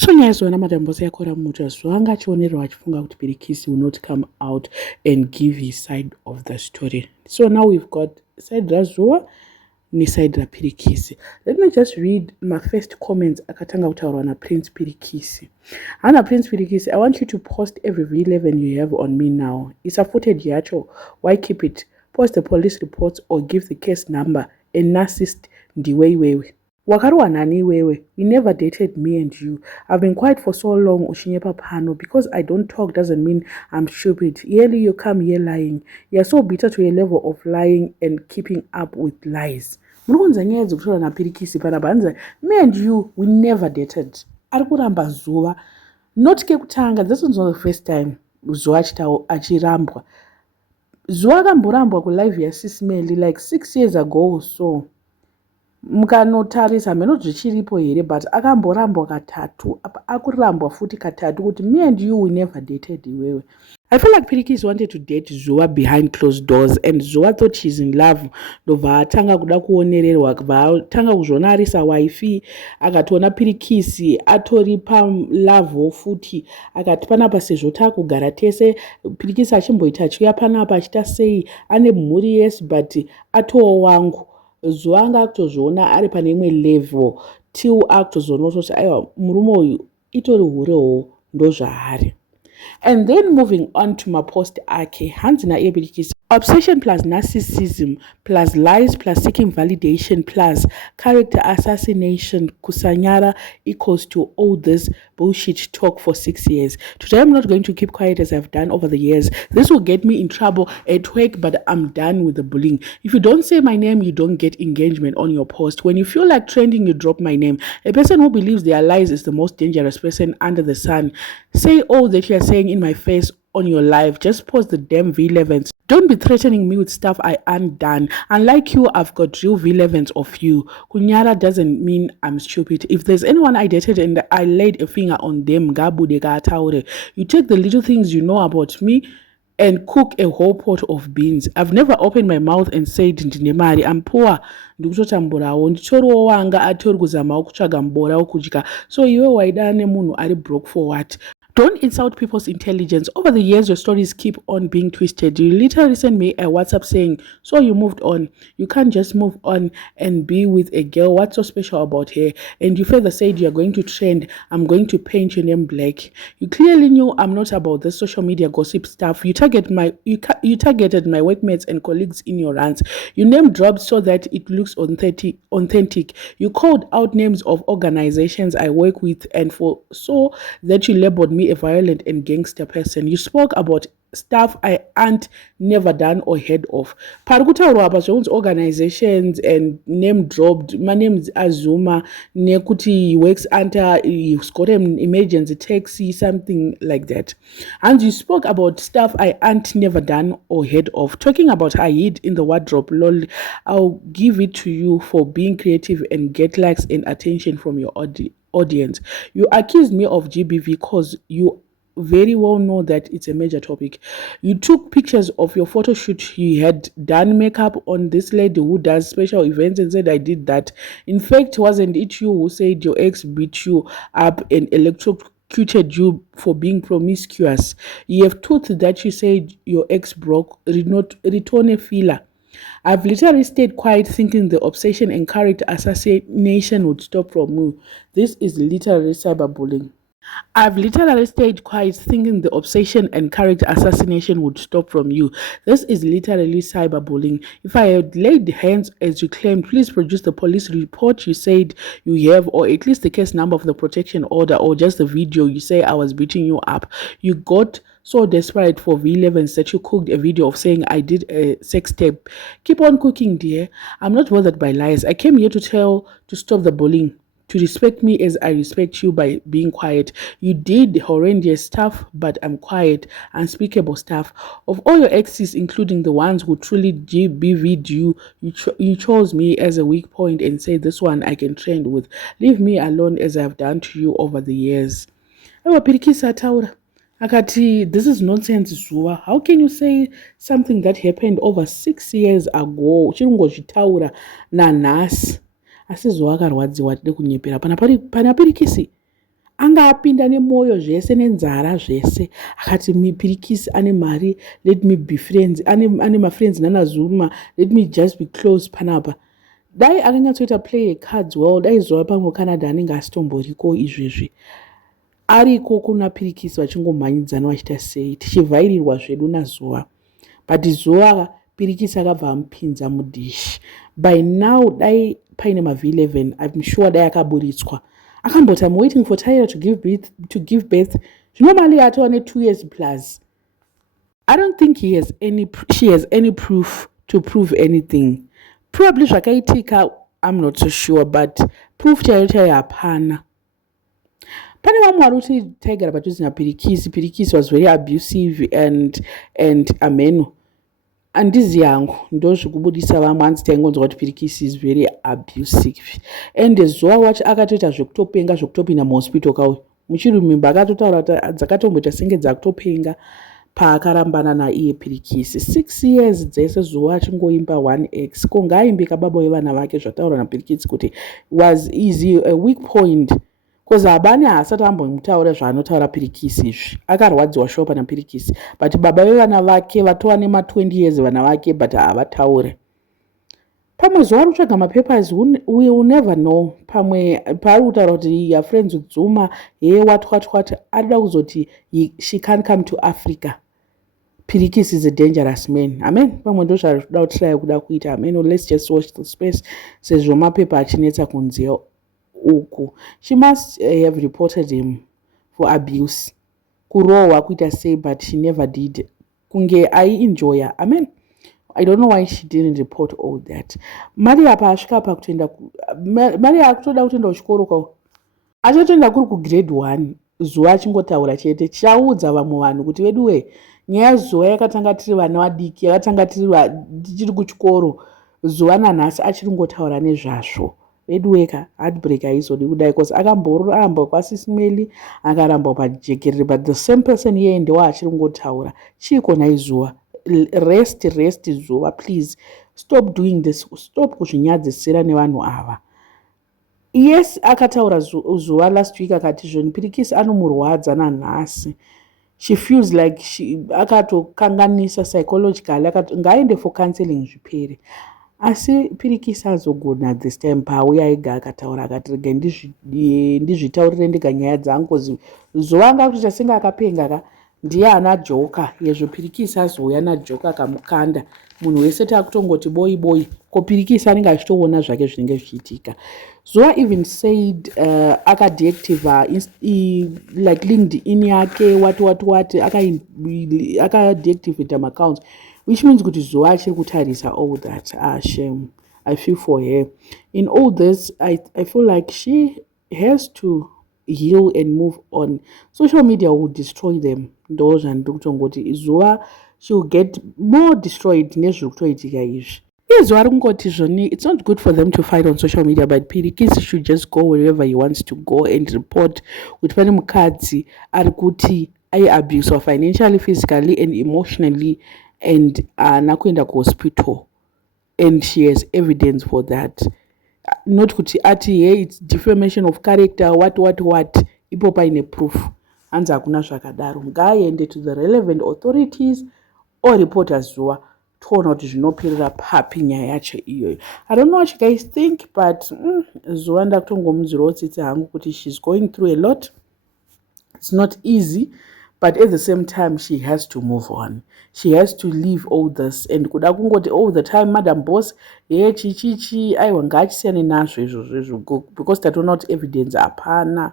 Sonya izona madambosa yakora mutu zvanga achionerwa achifunga kuti Pirikisi will not come out and give his side of the story. So now we've got side raZuwa ni side raPirikisi. Let me just read my first comments akatanga kutaurwa naPrince Pirikisi. Hana Prince Pirikisi, I want you to post every V11 you have on me now. It's a footage yacho. Why keep it? Post the police reports or give the case number. A narcissist ndiwewewe. Wakaruwa nani wewe, we never dated me and you. I've been quiet for so long, Ushinyepa Pano. Because I don't talk doesn't mean I'm stupid. Yearly you come here lying. You're so bitter to a level of lying and keeping up with lies. Me and you, we never dated. Arikuramba Zuwa. Not kekutanga, this was not the first time Zuwa achirambwa. Zuwa kamborambwa ku live ya Sismeli like 6 years ago or so. Mukanotarisa zvichiripo here but akamborambwa katatu akurambwa futi katatu kuti me and you we never dated iwewe. I feel like Pirikisi wanted to date Zuwa behind closed doors and Zuwa thought she's in love. Ndobva atanga kuda kuonererwa atanga kuzviona ari sawifi akatoona Pirikisi atori palavho futi akati panapa sezvo takugara tese Pirikisi achimboita achiuya panapa achita sei ane mhuri yes but atoo wangu. Zuwa anga akutozviona ari pane imwe level till akutozoona kuti aiwa murume uyu itori hurewo ndozvaari. And then moving on to my post ake hanzi naiye Pirikisi, obsession plus narcissism plus lies plus seeking validation plus character assassination kusanyara equals to all this bullshit talk for 6 years. Today I'm not going to keep quiet as I've done over the years. This will get me in trouble at work, but I'm done with the bullying. If you don't say my name, you don't get engagement on your post. When you feel like trending, you drop my name. A person who believes their lies is the most dangerous person under the sun. Say all that you are saying in my face on your live. Just post the damn V11s. Don't be threatening me with stuff I ain't done. Unlike you, I've got real V11s of you. Kunyara doesn't mean I'm stupid. If there's anyone I dated and I laid a finger on them, you take the little things you know about me and cook a whole pot of beans. I've never opened my mouth and said ndinemari. I'm poor. Ndikutotamburawo nditoriwo wanga atori kuzamawo kutsvaga mbora wokudya. So iwe waidane munhu ari broke for what? Don't insult people's intelligence. Over the years, your stories keep on being twisted. You literally sent me a WhatsApp saying, so you moved on. You can't just move on and be with a girl. What's so special about her? And you further said you're going to trend. I'm going to paint your name black. You clearly knew I'm not about this social media gossip stuff. You targeted my workmates and colleagues in your rants. You name dropped so that it looks authentic. You called out names of organizations I work with and for so that you labeled me a violent and gangster person. You spoke about stuff I ain't never done or heard of. Parikutaurwa apa zveunzi organizations and name dropped. My name is Azuma. Nekuti he works under, he's got an emergency taxi, something like that. And you spoke about stuff I ain't never done or heard of. Talking about I hid in the wardrobe. Lol, I'll give it to you for being creative and get likes and attention from your audience. You accused me of GBV because you very well know that it's a major topic. You took pictures of your photo shoot. You had done makeup on this lady who does special events and said I did that. In fact, wasn't it you who said your ex beat you up and electrocuted you for being promiscuous? You have truth that you said your ex broke Ritone filler. I've literally stayed quiet thinking the obsession and character assassination would stop from you. This is literally cyberbullying. I've literally stayed quiet thinking the obsession and character assassination would stop from you. This is literally cyberbullying. If I had laid hands as you claimed, please produce the police report you said you have, or at least the case number of the protection order, or just the video you say I was beating you up. You got so desperate for V11s that you cooked a video of saying I did a sex tape. Keep on cooking, dear. I'm not bothered by lies. I came here to stop the bullying, to respect me as I respect you by being quiet. You did horrendous stuff, but I'm quiet. Unspeakable stuff. Of all your exes, including the ones who truly GBV'd you, you chose me as a weak point and said this one I can trend with. Leave me alone as I've done to you over the years. Pirikisi ataura akati, this is nonsense Zuwa. How can you say something that happened over 6 years ago? Uchingozvitaura nanhasi. Asi Zuwa akarwadziwa tide kunyepera pana Pirikisi. anga apinda nemwoyo zvese nenzara zvese akati Pirikisi ane mari, let me be friends, ane mafriends nana Zuma, let me just be close panapa. Dai akanyatsoita play cards well, dai Zoa pamwe Canada anenge asitomboriko izvezvi. Ariko kuna Pirikisi vachingomhanyidzana vachita sei, tichivhairirwa zvedu naZoa. But Zoa Pirikisi akabva amupinza mudhishi. By now dai paine maV11, I'm sure dai akaburitswa. Akamboti, I'm waiting for Tyra to give birth. Normally I told 2 years plus. I don't think she has any proof to prove anything. Probably zvakaitika, I'm not so sure, but proof chaiyo hapana. Pane vamwe vari kuti taigara padhuze naPirikisi. Pirikisi was very abusive and ameno. Handizi yangu ndozvikubudisa vamwe hanzi taingonzwa kuti Pirikisi is very abusive. And Zoa wacho akatoita zvekutopenga zvekutopinda muhospital kauyu. Muchirumimba akatotaura kuti dzakatomboita senge dzakutopenga paakarambana naiye Pirikisi. 6 years dzese Zoa achingoimba 1x. Ko ngaaimbe kababa vevana vake zvataura naPirikisi kuti was easy a weak point. Because abani haasati ambomutaura zvaanotaura Pirikisi izvi. Akarwadziwa shopa naPirikisi. But baba vevana vake vatova nema20 years vana vake but havataure. Pamwe Zoa rutsvaga mapapers, we will never know. Pamwe paari kutaura kuti your friends with Zuma, what, arida kuzoti she can't come to Africa. Pirikisi is a dangerous man. Amen. Pamwe ndo zvarikuda kutiraya kuda kuita. Amen. Let's just watch the space. Sezvo mapepa achinetsa kunze uku. She must have reported him for abuse. Kurohwa kuita sei, but she never did. Kunge aienjoya. Amen. I don't know why she didn't report all that. Maria paasvika pakutoenda Maria akutoda kutoenda kuchikoro kwao. Achatoenda kuri kugrade 1. Zoa achingotaura chete chaudza vamwe vanhu kuti veduwe nyaya Zoa yakatanga tiri vana vadiki, yakatanga tichiri kuchikoro. Zoa nanhasi achiri ngotaura nezvazvo. Veduweka heartbreak haizodi kudai because akamboramba kwasisimeli akaramba pajekerere, but the same person here ndewa achiri ngotaura. Chiko naiZoa. Rest Zoa, please stop doing this. Stop kuzvinyadzisira nevanhu ava. Yes, akataura Zoa last week akati zvoni Pirikisi anomurwadza nanhasi. She feels like akatokanganisa psychologically, akati ngaende for counseling zvipere. Asi Pirikisi azogona this time pauya ega akataura akati rega ndizvitaurire ndega nyaya dzangu. Zoa angakutoita senge akapenga ka ndiye ana joka yezvo Pirikisi azouya najoka akamukanda. Munhu wese takutongoti boy ko Pirikisi anenge achitoona zvake zvinenge zvichiitika. Zoa even said akadeactive like LinkedIn yake what akadeactivate accounts, which means kuti Zoa achiri kutarisa all that. Shame. I feel for her. In all this, I feel like she has to heal and move on. Social media will destroy them. Those and Zoa, she will get more destroyed. It's not good for them to fight on social media, but Pirikisi should just go wherever he wants to go and report with Pani Mukadzi Arikuti abuse or financially, physically, and emotionally, and nakwenda ku hospital, and she has evidence for that. Not kuti ati hey, it's defamation of character, what ipo paine proof. Hanzi hakuna zvakadaro. Ngaaende to the relevant authorities or reporters Zoa toona kuti zvinoperera papi nyaya yacho iyoyo. I don't know what you guys think, but Zoa ndakutongomuzirawo tsitsi hangu kuti she's going through a lot. It's not easy, but at the same time she has to move on. She has to leave all this, and kuda kungoti all the time Madam Boss chichi aiwa ngaachisiyane nazvo izvozvo because tatoona kuti evidence hapana.